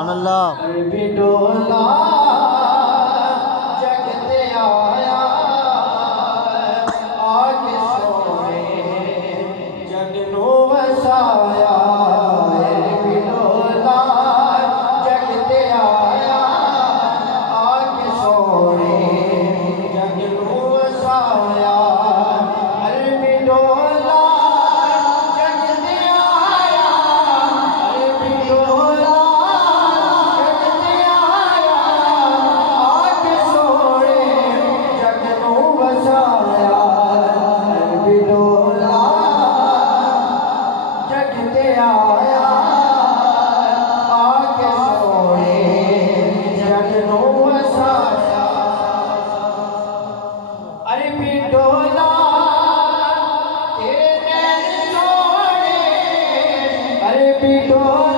सुभान अल्लाह। अरबी डोला जगते आया आके सोने जग नू वसाया। अरबी डोला जगते आया आके सोने जग नू वसाया। अरबी डोला जगते आया अरबी डोला जगते आया आके सोने जग नू वसाया। अरबी डोला जगते आया आके सोने जग नू वसाया। अरबी डोला तेरे नैन सोने अरबी डोला